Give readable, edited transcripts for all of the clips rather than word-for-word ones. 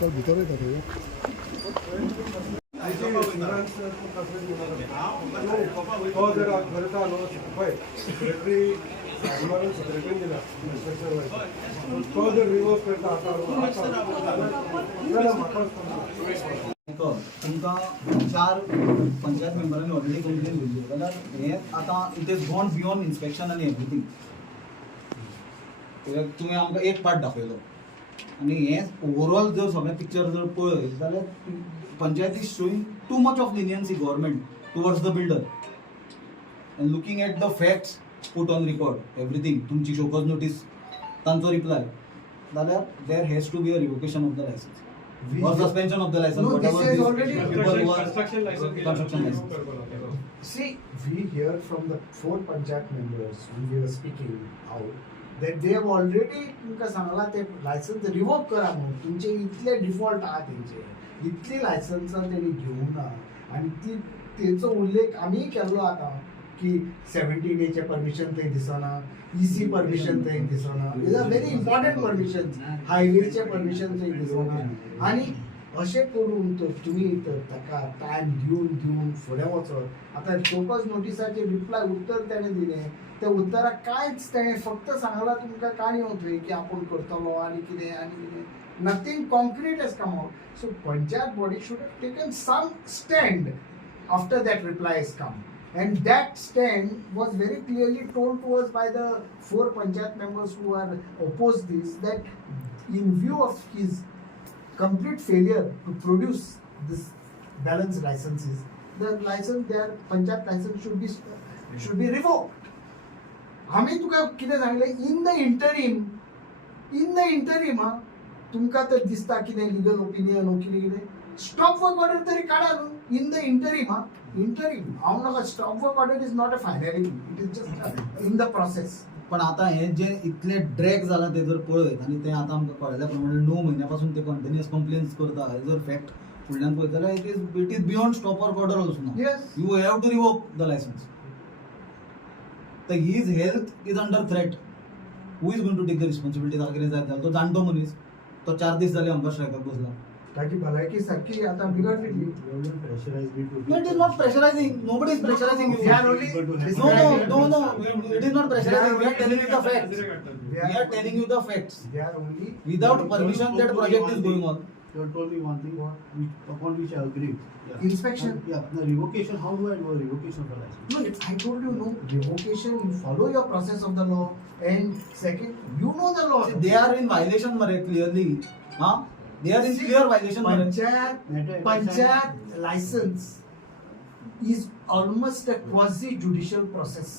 चल भीतर येतात तुमकां 4 पंचायत मेंबरांनी ऑलरेडी कंप्लेन दिली जाल्यार हें आतां it is gone beyond inspection आनी एवरीथींग. तुवें आमकां एक पार्ट दाखयलो आनी हें ओवरऑल जर सगळें पिक्चर जर पळयत जाल्यार panchayat is showing too much of leniency government towards the builder. And looking at the facts put on record everything, तुमची शोकॉज नोटीस, तांचो रिप्लाय, जाल्यार there has to be a revocation of the licence or suspension of the license. No, whatever this is already construction license. See, we hear from the 4 panchayat members when we were speaking out that they have already तुमका सांगला ते licence revoke करा म्हणून. तुमचे इतले default आहात तेंचे, इतली licence तेणी घेवना आनी ती तेचो उल्लेख आमी केल्लो आतां की 17A परमिशन थंय दिसना, EC परमिशन थंय दिसना. Is a very important permission. हायवेचे परमिशन थंय दिसना आनी अशें करून तर तुमी तर ताका टायम दिवन फुडें वचत. आतां शोकॉज नोटिसाचेर रिप्लाय उत्तर तेणें दिलें, त्या उत्तराक कांयच तेणें फक्त सांगलां तुमकां काणयो थंय की आपूण करतलो आनी कितें. Nothing concrete has come out. So panchayat body should have taken some stand after that reply has come. And that stand was very clearly told to us by the 4 panchayat members who are opposed this, that in view of his complete failure to produce this balanced licenses, the license, their panchayat license should be revoked. आम्ही तुका कितें सांगलें, in the interim तुमकां तर दिसता कितें legal opinion कितें stop work order तरी काढा न्हू. इन द इंटरीम हांव नाका. Stop work order is not a finality, it is just in the process. पण आतां हें जें इतलें ड्रॅग जालां तें जर पळयत आनी तें आतां आमकां कळयल्या प्रमाणे 9 म्हयन्या पासून ते कंटिन्युअस कंप्लेन्स करता, हे जर फॅक्ट फुडल्यान पळयत जाल्यार it is beyond stop work order also now. You have to revoke the licence. तर his health is under threat. Who is going to take the responsibility? ताका कितें जाय जाल्यार तो जाणटो मनीस, तो 4 दीस जाले आमकां स्ट्रायकाक बसला. ताची भलायकी सारकी आतां बिगडली. No, it is not pressurizing. Nobody is pressurizing you. We are only No. It is not pressurizing. We are telling you the facts. We are telling you the facts. They are only Without permission, that project is going on. You told me one thing upon which I agree. Yeah. Inspection. The revocation. How do I do a revocation of the license? No, I told you no revocation. You follow your process of the law, and second, you know the law. See, they are in violation, Mare, clearly. Huh? They are in clear violation. Panchayat license is almost a quasi-judicial process.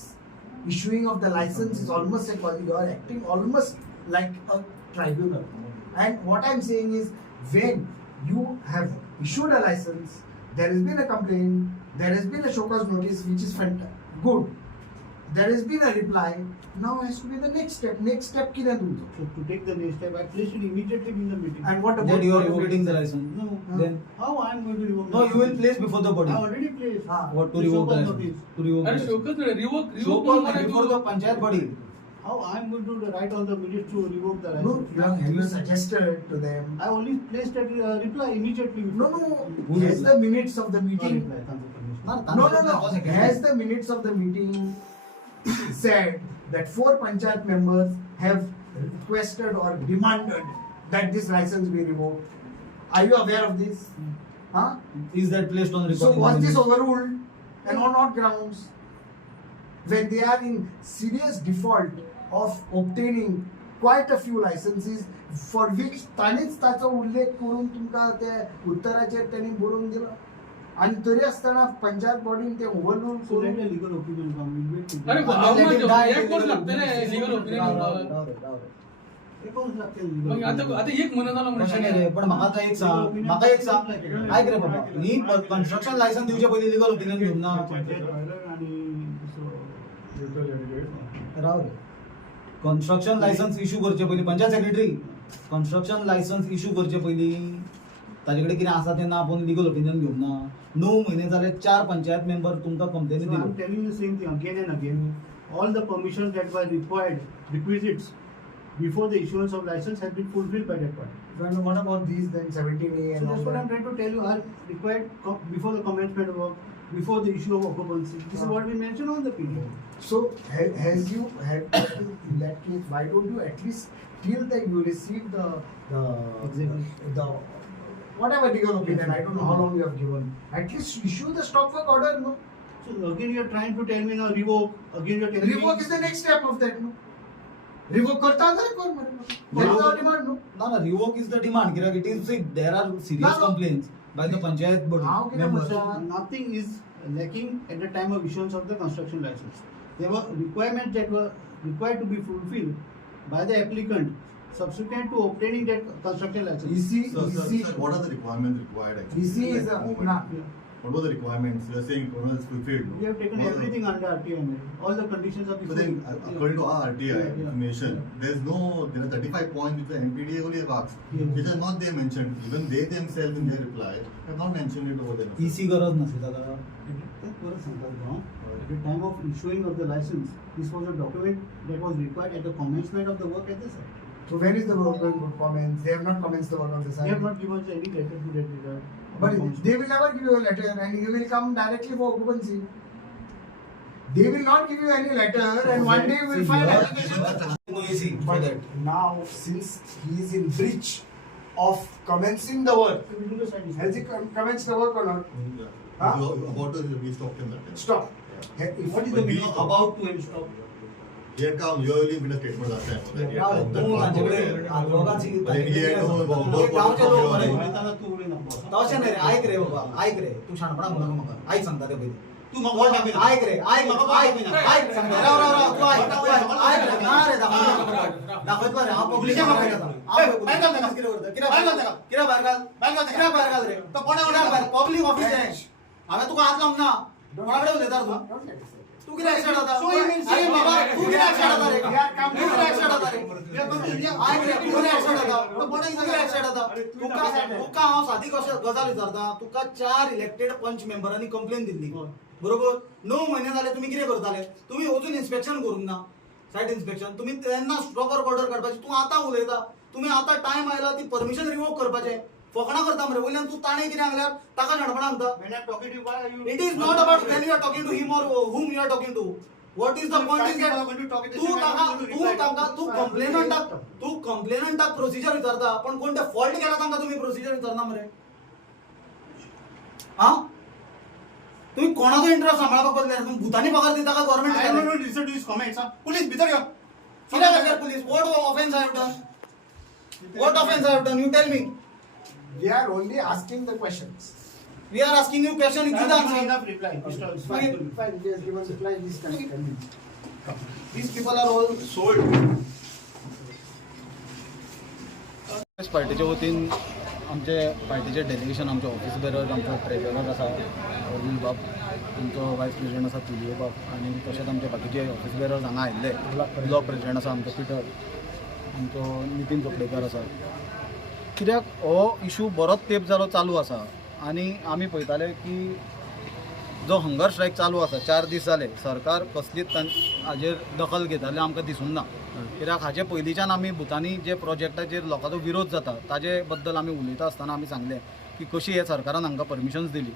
Issuing of the license is almost a quasi. You are acting almost like a tribunal. And what I am saying is, when you have issued a license, there has been a complaint, there has been a show cause notice, which is good. There has been a reply. Now has to be the next step. Next step kida do. So to take the next step, I placed it immediately in the meeting. And what about Then you are revoking the license? No. Then how I am going to revoke? no, you will place before the body. I already placed. What to revoke the license? To revoke the license. Revoke before the panchayat body. How I am going to write on the minutes to revoke the No, license? have you suggested to them? I only placed a reply immediately. No. Has the minutes of the meeting? No. Has the minutes of the meeting said that 4 panchayat members have requested or demanded that this license be revoked? Are you aware of this? Huh? Is that placed on record? So was this overruled and on what grounds? When they are in serious default of obtaining quite a few licenses for which ताणीच ताचो उल्लेख करून तुमकां ते उत्तराचेर त्यांनी बरोवन दिला, आणि तरी असताना पंचायत बॉडीन ते ओव्हररूल करून लीगल ओपिनियन कम. अरे बाबा एक वर्ष लागते रे लीगल ओपिनियन. मग आता एक महिना झाला म्हणजे पण म्हाका एक सांग ऐक रे बाबा, ही कन्स्ट्रक्शन लायसन्स दिवचे पयलीं लीगल ओपिनियन घेऊन ना. राव रे, कन्स्ट्रक्शन लायसन्स इश्यू करचे पयलीं panchayat secretary, construction licence issue करचे पयलीं ताजे कडेन कितें आसा तें ना आपूण लिगल ओपिनियन घेवंक ना 9 म्हयने जाले 4 पंचायत मेंबर तुमकां कंप्लेनी So I'm दिल्यो telling you the same thing again and again. All the permissions that were required, requisites before the issuance of license has been fulfilled by that party. What about these then 17A So and all that's what I'm that? trying to tell you are required before the commencement of work, before the issue of occupancy. This is what we mentioned on the PDF. So has you have in that case, why don't you at least till that you receive the whatever legal opinion, I don't know how long you have given, at least issue the stop work order, no? So again you're trying to tell me now revoke. Again you're telling Revoke me is the next step of that, no? Revoke करता है ना कौन मरेगा? That is our demand, no? ना revoke is the demand कित्याक it is there are serious No. Complaints by the panchayat board How can a members. person- nothing is lacking at the time of issuance of the construction license. There were requirements that were required to be fulfilled by the applicant subsequent to obtaining that construction license. EC, Sir, what are the requirements required actually? EC is At a the moment? nah. What were the requirements? You are saying Corona is fulfilled. We have taken What are the- everything under RTI. All the conditions are So then, according to our RTI Yeah. information, there are 35 points which the NPDA only have asked, Yeah. which are not they mentioned. Even they themselves in their reply have not mentioned it over there. EC गरज नसली ताका At the time of issuing of the license, this was a document that was required at the commencement of the work at the site. So where is the work comments? They have not commenced the work on the They site. have not given us any letter to that regard. But they will never give you a letter and you will come directly for occupancy. They will not give you any letter and one day you will find application. no EC for But that. now, since he is in breach of commencing the work, So we do the site visit. has he commenced the work or not? Yeah. Huh? You are about to be stopped in that time. Stop. What is the But we meaning stop. about to install? He had come, you only made a statement last time. That he had ना come, that Tu was माझ्याकडे over. लोकांची But then he had no work गावचे लोक order. मरे येताना तू उडे नको. तवशे नाही रे ऐक रे बाबा ऐक रे तू शाणपणा म्हणू नका म्हाका ऐक सांगता ते पहिले तू म्हाका वोट दाखयना. ऐक रे ऐक ऐक सांगता राव राव राव तू ऐक रे ना रे दाखवतला रे हा पब्लिक बाहेर घाल. बाहेर घाल त्याला. किरा बाहेर घाल त्याला. किरा बाहेर घाल बाहेर घाल त्याला. किरा बाहेर घाल रे तो कोणाकडे पब्लिक ऑफिस आहे हांवें तुका हात लावंक ना कोणाकडे उलयता तू कितें एक्साइट जाता So you mean- अरे बाबा तू कितें एक्साइट जाता रे We are come तू कितें एक्साइट जाता रे ऐक रे तू कितें एक्साइट जाता तू कितें एक्साइट जाता तुका हांव सादी गजाल विचारता तुका 4 इलेक्टेड पंच मेंबरांनी कंप्लेन दिल्ली बरोबर 9 महिने झाले तुम्ही कितें करताले तुम्ही अजून इन्स्पेक्शन करूंक ना सायट इन्स्पेक्शन तुम्ही तेन्ना स्टॉप वर्क ऑर्डर काडपाची तू आतां उलयता तुम्ही आतां टायम आयला ती परमिशन रिवोक करपाचें फकाणां करता मरे वयल्यान तू ताणें कितें सांगल्यार ताका शाणपणां सांगता When I'm talking to you, why are you? It is not about when you are talking to him or whom you are talking to. What is the point is that तू कंप्लेनंटाक प्रोसिजर विचारता पण कोणते fault केला तांकां तुम्ही procedure विचारना मरे हा तुम्ही कोणाचो इंटरेस्ट सांभाळपाक बसले तुम्ही भुतानी पगार दिता का I don't government know listen to his comments. Police, भितर यो. कित्याक करता police what offence I have done what offence I have done you tell me We are only asking the questions. We are asking you question you give the answer Enough reply. Mr. Fine, fine. He has given reply. This can be. These people are all sold. पार्टीच्या वतीन आमचे पार्टीचे delegation आमचे office bearer आमचो treasurer आसा अरविंद बाब आमचो वायस प्रेसिडेंट आसा तुलियो बाब आनी तशेंच आमचे बाकीचे ऑफिस बेरर हांगा आयिल्ले ब्लॉक प्रेसिडेंट आसा आमचो पिटर आमचो नितीन चोपडेकर आसा कित्याक हो इशू बरोच तेंप जालो चालू आसा आनी आमी पळयताले की जो हंगर स्ट्रायक चालू आसा 4 दीस जाले सरकार कसलीच हाजेर दखल घेताले आमकां दिसूंक ना कित्याक हाचे पयलींच्यान आमी भुतानी जे प्रोजेक्टाचेर लोकांचो विरोध जाता ताजे बद्दल आमी उलयता आसतना आमी सांगलें की कशी हे सरकारान हांकां परमिशन्स दिली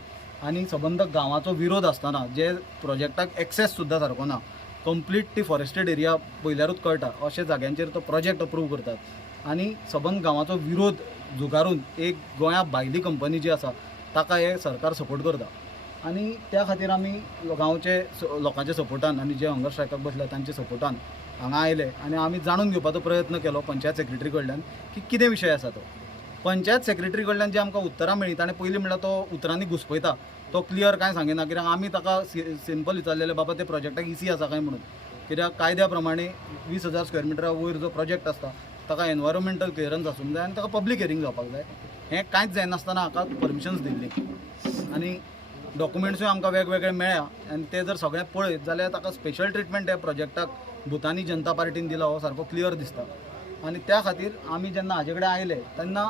आनी सबंद गांवाचो विरोध आसतना जे प्रोजेक्टाक एक्सेस सुद्दां सारको ना कंप्लीट ती फॉरेस्टेड एरिया पयल्यारूच कळटा अशा जाग्यांचेर तो प्रोजेक्ट अप्रूव करतात आनी सबंद गांवाचो विरोध झुगारून एक गोंया भायली कंपनी जी आसा ताका हे सरकार सपोर्ट करता आनी त्या खातीर आमी गांवचे लोकांच्या सपोर्टान आनी जे हंगर स्ट्रायकाक बसल्या तांच्या सपोर्टान हांगा आयले आनी आमी जाणून घेवपाचो प्रयत्न केलो पंचायत सेक्रेटरी कडल्यान की कितें विशय आसा तो पंचायत सेक्रेटरी कडल्यान जे आमकां उतरां मेळ्ळी ताणें पयलीं म्हणल्यार तो उतरांनी घुस्पयता तो क्लियर कांय सांगिना कित्याक आमी ताका सिंपल विचारलेलें बाबा ते प्रोजेक्टाक इसी आसा काय म्हणून कित्याक कायद्या प्रमाणे 20,000 स्क्वेअर मिटरा वयर जो प्रोजेक्ट आसता ताका एनवायरमेंटल क्लियरन्स आसूंक जाय आनी ताका पब्लीक हियरींग जावपाक जाय हें कांयच जायनासतना हाका परमिशन्स दिल्ली आनी डॉक्युमेंट्सूय आमकां वेगवेगळे मेळ्ळ्या आनी ते जर सगळें पळयत जाल्यार ताका स्पेशल ट्रिटमेंट ह्या प्रोजेक्टाक भुतानी जनता पार्टीन दिला हो सारको क्लियर दिसता आनी त्या खातीर आमी जेन्ना हाजे कडेन आयले तेन्ना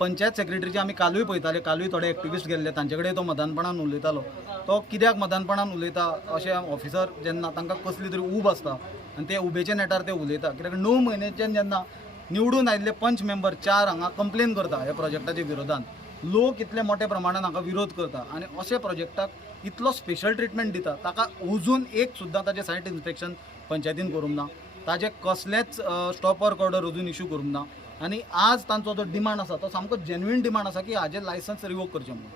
पंचायत सेक्रेटरीचे आमी कालूय पळयताले, कालूय थोडे एक्टिविस्ट गेल्ले, तांचे कडेन तो मदानपणान उलयतालो. तो कित्याक मदानपणान उलयता अशें ऑफिसर जेन्ना तांकां कसली तरी ऊब आसता आनी ते उबेच्या नेटार ते उलयता. कित्याक 9 म्हयन्याच्यान जेन्ना निवडून आयिल्ले पंच मेंबर 4 हांगा कंप्लेन करता ह्या प्रोजेक्टाच्या विरोधान, लोक इतले मोठ्या प्रमाणान हांगा विरोध करता आनी अशे प्रोजेक्टाक इतलो स्पेशल ट्रिटमेंट दिता, ताका अजून एक सुद्दां ताजें सायट इन्स्पेक्शन पंचायतीन करूंक ना, ताजें कसलेंच स्टॉप वर्क ऑर्डर अजून इश्यू करूंक ना. आनी आज तांचो जो डिमांड आसा तो सामको जेन्युइन डिमांड आसा की हाजें लायसन्स रिवोक करचें म्हणून.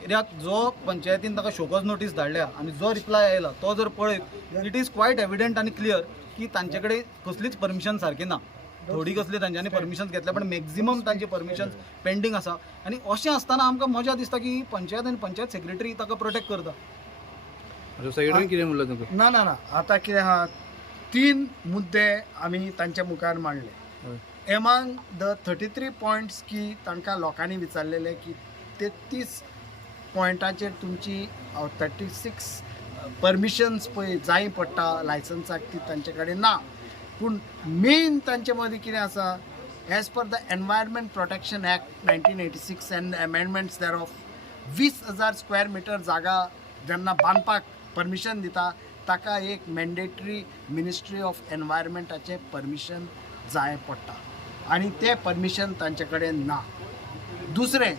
कित्याक जो पंचायतीन ताका शोकॉज नोटीस धाडल्या आनी जो रिप्लाय आयला तो जर पळयत, इट इज क्वायट एविडंट आनी क्लियर की तांचे कडेन कसलीच परमिशन सारकी ना. थोडी कसली तांच्यांनी परमिशन्स घेतल्या पण मॅक्झिमम तांची परमिशन्स पेंडींग आसा. आनी अशें आसतना आमकां मजा दिसता की पंचायत आनी पंचायत सेक्रेटरी ताका प्रोटेक्ट करता. सेक्रेटरी कितें म्हणलें तुमकां? ना ना ना आता कितें आहा, 3 मुद्दे आमी तांच्या मुखार मांडले. एमांग द 33 पॉयंट्स की तांकां लोकांनी विचारलेले की 33 पॉयंटाचेर तुमची 36 परमिशन्स पळय जाय पडटा लायसन्साक, ती तांचे कडेन ना. पूण मेन तांचे मदीं कितें आसा, as per the environment protection act 1986 and amendments there of 20,000 square metre जागा जेन्ना बांदपाक परमिशन दिता, ताका एक मॅन्डेटरी मिनिस्ट्री ऑफ एनवायरमेंटाचें परमिशन जाय पडटा आनी तें परमिशन तांचे कडेन ना. दुसरें,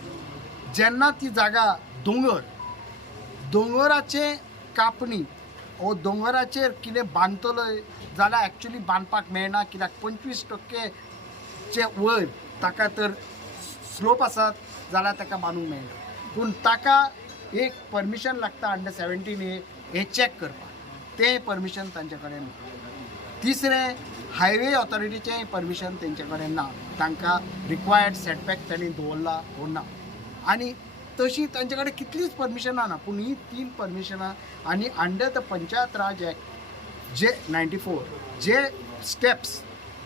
जेन्ना ती जागा दोंगराचे कापणी वो दोंगराचेर कितें बांदतलो जाल्यार एक्चुली बांदपाक मेळना, कित्याक 25% चे वयर ताका तर स्लोप आसात जाल्यार ताका बांदूंक मेळना. पूण ताका एक परमिशन लागता अंडर 17A हे चॅक करपाक, तें परमिशन तांचे कडेन ना. तिसरें, हायवे ऑथॉरिटीचें परमिशन तेंचे कडेन ना, तांकां रिक्वायर्ड सेटबॅक तांणी दवरला वो ना. आनी तशी तांचे कडेन कितलीच परमिशनां ना. पूण ही 3 परमिशनां आनी under the panchayat Raj act जे 94 जे स्टेप्स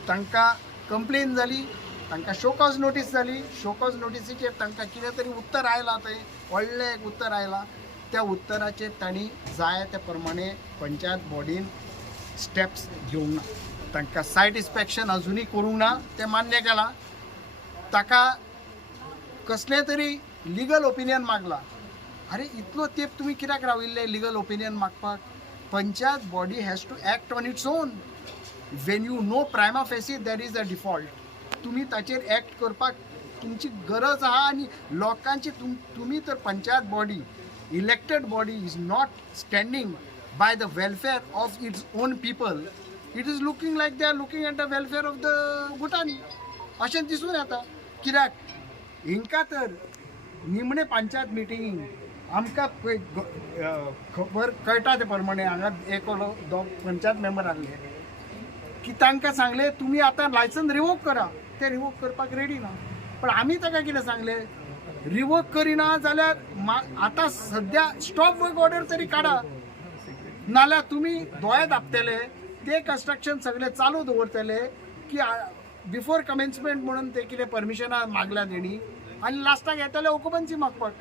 तांकां कंप्लेन जाली, तांकां शोकॉज नोटीस जाली. शोकॉज नोटीसीचेर तांकां कितें तरी उत्तर आयलां, थंय व्हडलें एक उत्तर आयलां. त्या उत्तराचेर तांणी जाय त्या प्रमाणे पंचायत बॉडीन स्टेप्स घेवंक ना. तांकां सायट इन्स्पेक्शन अजुनूय करूंक ना, तें मान्य केलां. ताका कसलें तरी लिगल ओपिनियन मागला. अरे इतलो तेंप तुमी कित्याक राविल्ले लिगल ओपिनियन मागपाक? Panchayat body has to act on its own. When you know prima facie there is a default, तुमी ताचेर एक्ट करपाक तुमची गरज आहा. आनी लोकांची तुमी तर panchayat body, elected body is not standing by the welfare of its own people. It is looking like they are looking at the welfare of the Bhutani अशें दिसून येता. कित्याक हिंकां तर निमणे पंचायत मिटिंगीक आमकां खबर कळटा ते प्रमाणे हांगा एक पंचायत मेंबर आहले की तांकां सांगले तुमी आतां लायसन्स रिवोक करा. ते रिवोक करपाक रेडी ना. पण आमी ताका कितें सांगलें, रिवोक करिना जाल्यार आतां सद्या स्टॉप वर्क ऑर्डर तरी काडा, नाल्यार तुमी दोळे धापतले, ते कन्स्ट्रक्शन सगळें चालू दवरतले की बिफोर कमेन्समेंट म्हणून ते कितें परमिशनां मागल्या तेणी आनी लास्टाक येतले ऑक्युपन्सी मागपाक.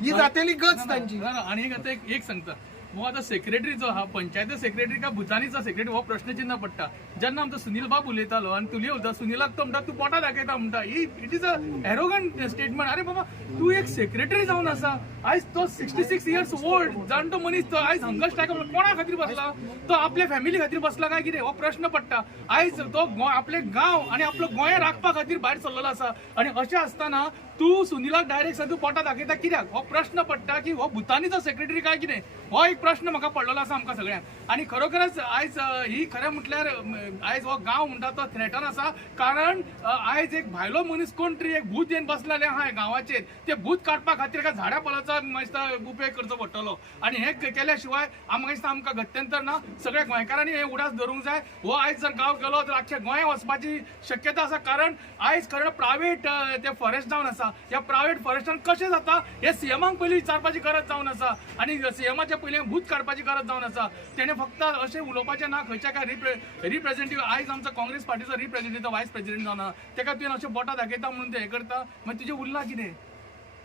ही जातली गच तांची. आणि एक आता एक सांगता, वो आता सेक्रेटरी जो हा पंचायत सेक्रेटरी का भुतानीचा सेक्रेटरी हो प्रश्नचिन्ह पडटा. जेन्ना आमचो सुनील बाब उलयतालो आनी तुले उलयता सुनीलाक तो म्हणटा तूं पोटां दाखयता म्हणटा, इट इज अ एरोगंट स्टेटमेंट. अरे बाबा तूं एक सेक्रेटरी जावन आसा, आयज तो 66 इयर्स ओल्ड जाणटो मनीस, तो आयज हंगर स्ट्रायक कोणा खातीर बसला? तो आपल्या फॅमिली खातीर बसला काय कितें? हो प्रश्न पडटा. आयज तो आपले गांव आनी आपलो गोंय राखपा खातीर भायर सरलेलो आसा. आनी अशें आसतना तूं सुनीलाक डायरेक्ट सांग तूं पोटां दाखयता कित्याक? हो प्रश्न पडटा की हो भुतानीचो सेक्रेटरी काय कितें? हो एक प्रश्न म्हाका पडलेलो आसा आमकां सगळ्यांक. आनी खरोखरच आयज ही खरें म्हटल्यार आयज हो गांव म्हणटा तो थ्रेटन आसा. कारण आयज एक भायलो मनीस कोण तरी एक भूत येवन बसलेले आहा गांवाचेर. ते भूत काडपा खातीर एका झाडा पालाचो म्हाका उपेग करचो पडटलो. आनी हे केल्या शिवाय म्हाका दिसता आमकां गत्यंतर ना. सगळ्या गोंयकारांनी हे उडास धरूंक जाय. हो आयज जर गांव गेलो तर आख्या गोंया वचपाची शक्यता आसा. कारण आयज खरें प्रायवेट ते फॉरेस्ट जावन आसा. ह्या प्रायवेट फॉरेस्टान कशें जाता हे सीएमाक पयलीं विचारपाची गरज जावन आसा. आनी सीएमाच्या पयलीं भूत काडपाची गरज जावन आसा. तेणें फक्त अशें उलोवपाचें ना खंयच्या काय रिप्रेझेंटेटिव्ह. आयज आमचो काँग्रेस पार्टीचो रिप्रेझेंटेटिव्ह वायस प्रेसिडेंट जावन आसा, तेका तुवें अशें बोटां दाखयता म्हणून ते हें करता, मागीर तुजें उरलां कितें?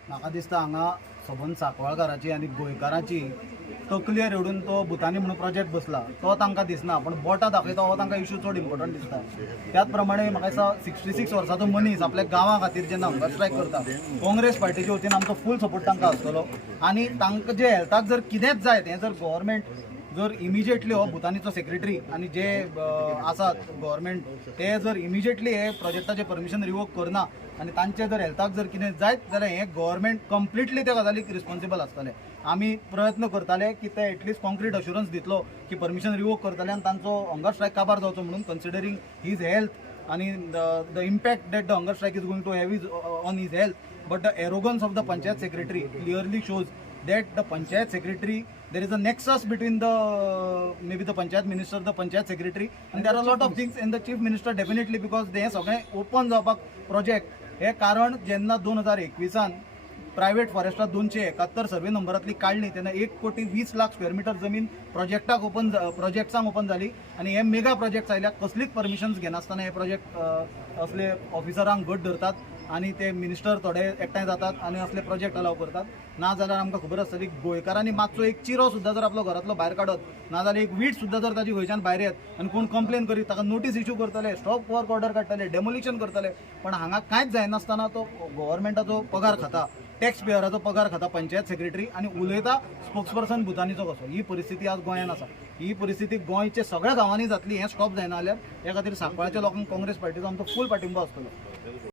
म्हाका दिसता हांगा सबंद सांकवाळकाराची आनी गोंयकारांची तकली रेडून तो भुतानी म्हणून प्रोजेक्ट बसला तो तांकां दिसना, पण बोटां दाखयता हो तांकां इशू चड इम्पॉर्टंट दिसता. त्याच प्रमाणे म्हाका दिसता 66 वर्साचो मनीस आपल्या गांवा खातीर जेन्ना हंगर स्ट्रायक करता, काँग्रेस पार्टीचे वतीन आमचो फूल सपोर्ट तांकां आसतलो. आनी तांकां जे हेल्थाक जर कितेंच जाय तें जर गव्हर्मेंट जर इमिजिएटली हो भुतानीचो सेक्रेटरी आनी जे आसात गव्हर्मेंट ते जर इमिजिएटली हे प्रोजेक्टाचें परमिशन रिवोक करना आनी तांचे जर हेल्थाक जर कितें जायत जाल्यार हें गव्हर्मेंट कंप्लिटली त्या गजालीक रिस्पॉन्सिबल आसतले. आमी प्रयत्न करताले की ते एटलीस्ट कॉन्क्रीट अश्युरन्स दितलो की परमिशन रिवोक करतले आनी तांचो हंगर स्ट्रायक काबार जावचो म्हणून, कन्सिडरींग हीज हेल्थ आणि the impact that the hunger strike is going to have is on his health. But the arrogance of the Panchayat Secretary clearly shows that the Panchayat Secretary, there is a nexus between the maybe the Panchayat Minister, the Panchayat Secretary, and there are a lot of things, and the Chief Minister definitely, because they सगळे open जावपाक project हे कारण जेन्ना 2021 private फॉरेस्टात 271 सर्वे नंबरातली काढली तेन्ना 1,20,00,000 square metre जमीन प्रोजेक्ट्सांक open जाली आनी हे मेगा प्रोजेक्ट्स आयल्यात. कसलीच परमिशन्स घेनासतना हे प्रोजेक्ट असले ऑफिसरांक घट धरतात आनी ते मिनिस्टर थोडे एकठांय जातात आनी असले प्रोजेक्ट अलाव करतात. ना जाल्यार आमकां खबर आसतली गोंयकारांनी मातसो एक चिरो सुद्दां जर आपलो घरांतलो भायर काडत ना जाल्यार एक वीट सुद्दां जर ताजी खंयच्यान भायर येत आनी कोण कंप्लेन करीत ताका नोटीस इश्यू करतले, स्टॉप वर्क ऑर्डर काडटले, डेमोलिशन करतले. पण हांगा कांयच जायनासतना तो गव्हर्मेंटाचो पगार खाता, टॅक्स पेयराचो पगार खाता पंचायत सेक्रेटरी आनी उलयता स्पोक्सपर्सन भुतानीचो कसो. ही परिस्थिती आज गोंयांत आसा. ही परिस्थिती गोंयच्या सगळ्या गांवांनी जातली, हें स्टॉप जायना जाल्यार हे खातीर सांकवाळच्या लोकांक काँग्रेस पार्टीचो आमचो फूल पाठिंबा आसतलो.